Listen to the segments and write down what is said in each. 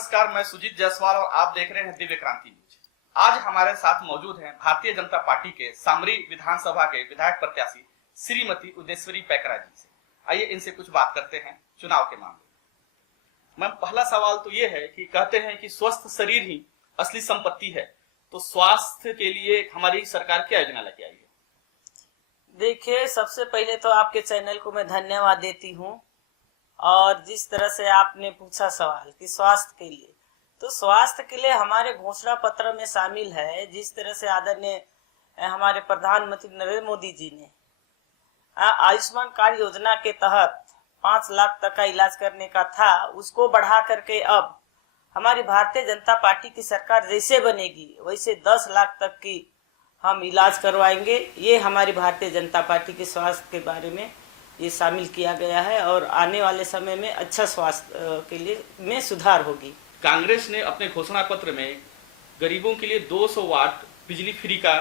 नमस्कार, मैं सुजीत जायसवाल और आप देख रहे हैं दिव्य क्रांति न्यूज। आज हमारे साथ मौजूद हैं भारतीय जनता पार्टी के सामरी विधानसभा के विधायक प्रत्याशी श्रीमती उदेश्वरी पैकरा जी से। आइए इनसे कुछ बात करते हैं चुनाव के मामले में। मैम, पहला सवाल तो ये है कि कहते हैं कि स्वस्थ शरीर ही असली संपत्ति है, तो स्वास्थ्य के लिए हमारी सरकार क्या योजना लेके आई है? देखिए, सबसे पहले तो आपके चैनल को मैं धन्यवाद देती हूँ। और जिस तरह से आपने पूछा सवाल कि स्वास्थ्य के लिए, तो स्वास्थ्य के लिए हमारे घोषणा पत्र में शामिल है। जिस तरह से आदरणीय हमारे प्रधानमंत्री नरेंद्र मोदी जी ने आयुष्मान कार्ड योजना के तहत 5 लाख तक का इलाज करने का था, उसको बढ़ा करके अब हमारी भारतीय जनता पार्टी की सरकार जैसे बनेगी वैसे 10 लाख तक की हम इलाज करवाएंगे। ये हमारी भारतीय जनता पार्टी के स्वास्थ्य के बारे में ये शामिल किया गया है और आने वाले समय में अच्छा स्वास्थ्य के लिए में सुधार होगी। कांग्रेस ने अपने घोषणा पत्र में गरीबों के लिए 200 वाट बिजली फ्री का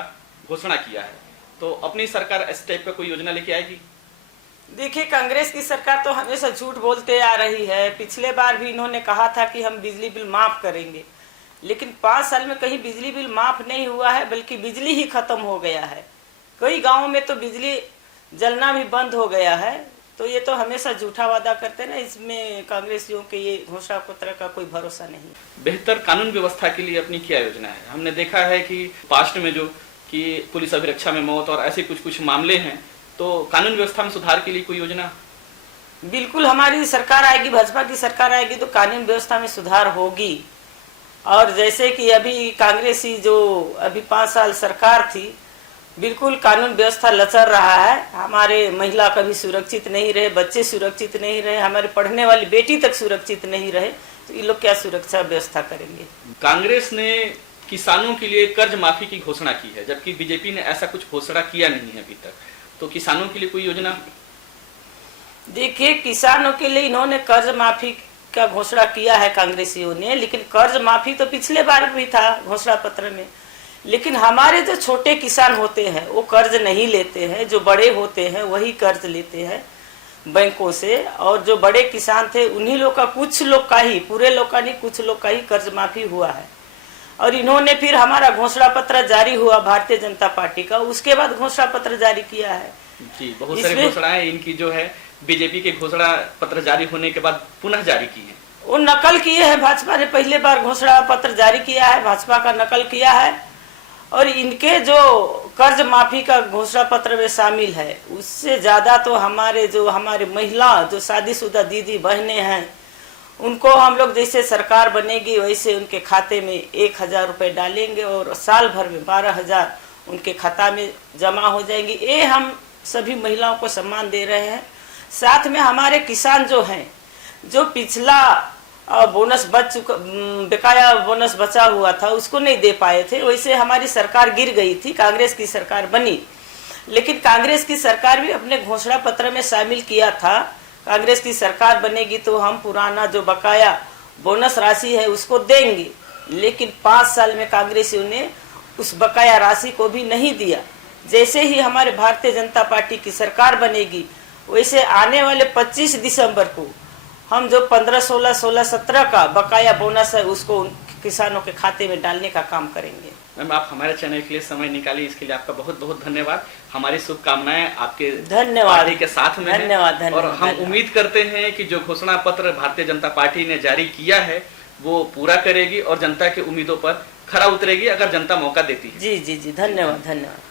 घोषणा किया है, तो अपनी सरकार इस टाइप का कोई योजना लेके आएगी? देखिए, कांग्रेस की सरकार तो हमेशा झूठ बोलते आ रही है। पिछले बार भी इन्होंने कहा था कि हम बिजली बिल माफ करेंगे, लेकिन 5 साल में कहीं बिजली बिल माफ नहीं हुआ है, बल्कि बिजली ही खत्म हो गया है। कई गाँवों में तो बिजली जलना भी बंद हो गया है। तो ये तो हमेशा झूठा वादा करते हैं ना, इसमें कांग्रेसियों के ये घोषणा पत्र का कोई भरोसा नहीं। बेहतर कानून व्यवस्था के लिए अपनी क्या योजना है? हमने देखा है कि पास्ट में जो कि पुलिस अभिरक्षा में मौत और ऐसे कुछ मामले हैं, तो कानून व्यवस्था में सुधार के लिए कोई योजना? बिल्कुल, हमारी सरकार आएगी, भाजपा की सरकार आएगी तो कानून व्यवस्था में सुधार होगी। और जैसे कि अभी कांग्रेसी जो अभी 5 साल सरकार थी, बिल्कुल कानून व्यवस्था लचर रहा है। हमारे महिला कभी सुरक्षित नहीं रहे, बच्चे सुरक्षित नहीं रहे, हमारे पढ़ने वाली बेटी तक सुरक्षित नहीं रहे, तो ये लोग क्या सुरक्षा व्यवस्था करेंगे? कांग्रेस ने किसानों के लिए कर्ज माफी की घोषणा की है, जबकि बीजेपी ने ऐसा कुछ घोषणा किया नहीं है अभी तक। तो किसानों के लिए कोई योजना? देखिए, किसानों के लिए इन्होंने कर्ज माफी का घोषणा किया है कांग्रेसियों ने, लेकिन कर्ज माफी तो पिछले बार भी था घोषणा पत्र में। लेकिन हमारे जो छोटे किसान होते हैं वो कर्ज नहीं लेते हैं, जो बड़े होते हैं वही कर्ज लेते हैं बैंकों से। और जो बड़े किसान थे उन्हीं लोग का, कुछ लोग का ही, पूरे लोग का नहीं, कुछ लोग का ही कर्ज माफी हुआ है। और इन्होंने फिर हमारा घोषणा पत्र जारी हुआ भारतीय जनता पार्टी का, उसके बाद घोषणा पत्र जारी किया है। जी, बहुत सारी घोषणाएं इनकी जो है बीजेपी के घोषणा पत्र जारी होने के बाद पुनः जारी की है। वो नकल किए हैं, भाजपा ने पहले बार घोषणा पत्र जारी किया है, भाजपा का नकल किया है। और इनके जो कर्ज माफी का घोषणा पत्र में शामिल है, उससे ज्यादा तो हमारे महिला जो शादीशुदा दीदी बहनें हैं, उनको हम लोग जैसे सरकार बनेगी वैसे उनके खाते में 1000 रुपये डालेंगे और साल भर में 12,000 उनके खाता में जमा हो जाएंगी। ये हम सभी महिलाओं को सम्मान दे रहे हैं। साथ में हमारे किसान जो हैं, जो पिछला बोनस बकाया बोनस बचा हुआ था उसको नहीं दे पाए थे, वैसे हमारी सरकार गिर गई थी, कांग्रेस की सरकार बनी। लेकिन कांग्रेस की सरकार भी अपने घोषणा पत्र में शामिल किया था, कांग्रेस की सरकार बनेगी तो हम पुराना जो बकाया बोनस राशि है उसको देंगे। लेकिन 5 साल में कांग्रेसियों ने उस बकाया राशि को भी नहीं दिया। जैसे ही हमारे भारतीय जनता पार्टी की सरकार बनेगी वैसे आने वाले 25 दिसंबर को हम जो 15, 16, 16, 17 का बकाया बोनस है उसको किसानों के खाते में डालने का काम करेंगे। मैम, आप हमारे चैनल के लिए समय निकाली, इसके लिए आपका बहुत बहुत धन्यवाद। हमारी शुभकामनाएं आपके धन्यवाद के साथ में धन्यवाद। और हम उम्मीद करते हैं कि जो घोषणा पत्र भारतीय जनता पार्टी ने जारी किया है वो पूरा करेगी और जनता की उम्मीदों पर खरा उतरेगी, अगर जनता मौका देती है। जी जी जी, धन्यवाद धन्यवाद।